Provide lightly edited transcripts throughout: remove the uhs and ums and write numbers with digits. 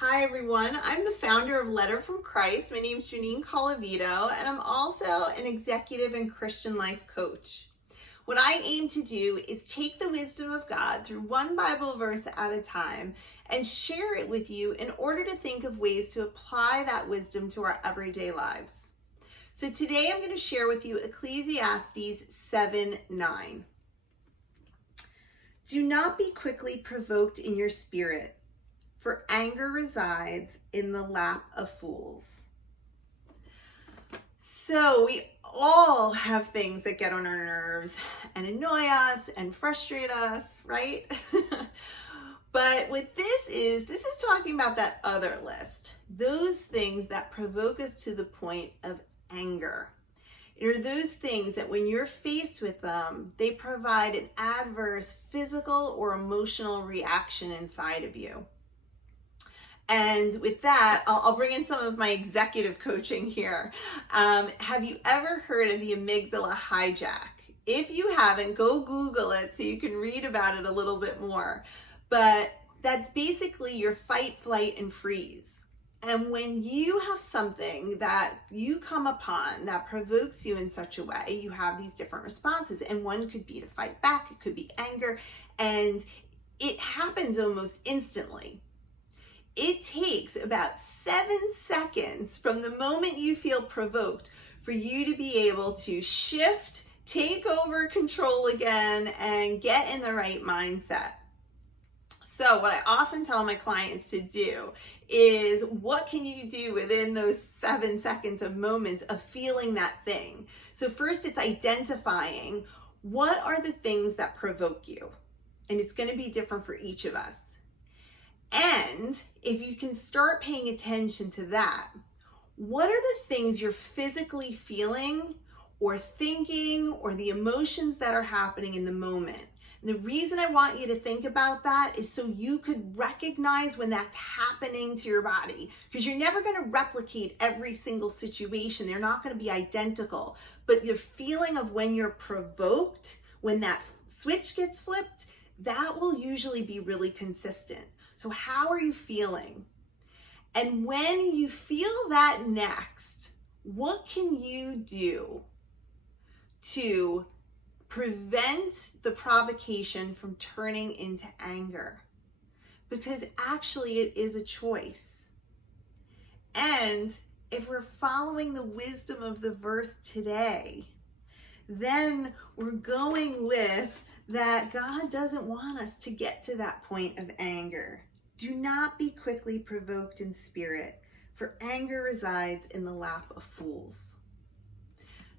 Hi everyone, I'm the founder of Letter from Christ. My name is Jeanine Colavito, and I'm also an executive and Christian life coach. What I aim to do is take the wisdom of God through one Bible verse at a time and share it with you in order to think of ways to apply that wisdom to our everyday lives. So today I'm going to share with you Ecclesiastes 7:9. Do not be quickly provoked in your spirit, for anger resides in the lap of fools. So we all have things that get on our nerves and annoy us and frustrate us, right? But what this is talking about that other list, those things that provoke us to the point of anger. It are those things that when you're faced with them, they provide an adverse physical or emotional reaction inside of you. And with that, I'll bring in some of my executive coaching here. Have you ever heard of the amygdala hijack? If you haven't, go Google it so you can read about it a little bit more. But that's basically your fight, flight, and freeze. And when you have something that you come upon that provokes you in such a way, you have these different responses. And one could be to fight back, it could be anger, and it happens almost instantly. It takes about 7 seconds from the moment you feel provoked for you to be able to shift, take over control again, and get in the right mindset. So what I often tell my clients to do is, what can you do within those 7 seconds of moments of feeling that thing? So first, it's identifying what are the things that provoke you. And it's going to be different for each of us. And if you can start paying attention to that, what are the things you're physically feeling or thinking or the emotions that are happening in the moment? And the reason I want you to think about that is so you could recognize when that's happening to your body, because you're never going to replicate every single situation. They're not going to be identical, but your feeling of when you're provoked, when that switch gets flipped, that will usually be really consistent. So how are you feeling? And when you feel that next, what can you do to prevent the provocation from turning into anger? Because actually it is a choice. And if we're following the wisdom of the verse today, then we're going with that God doesn't want us to get to that point of anger. Do not be quickly provoked in spirit, for anger resides in the lap of fools.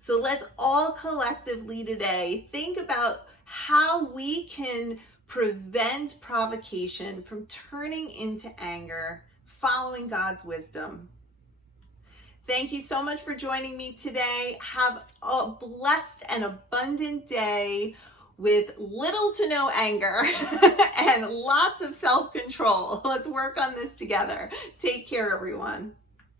So let's all collectively today think about how we can prevent provocation from turning into anger, following God's wisdom. Thank you so much for joining me today. Have a blessed and abundant day with little to no anger and lots of self-control. Let's work on this together. Take care, everyone.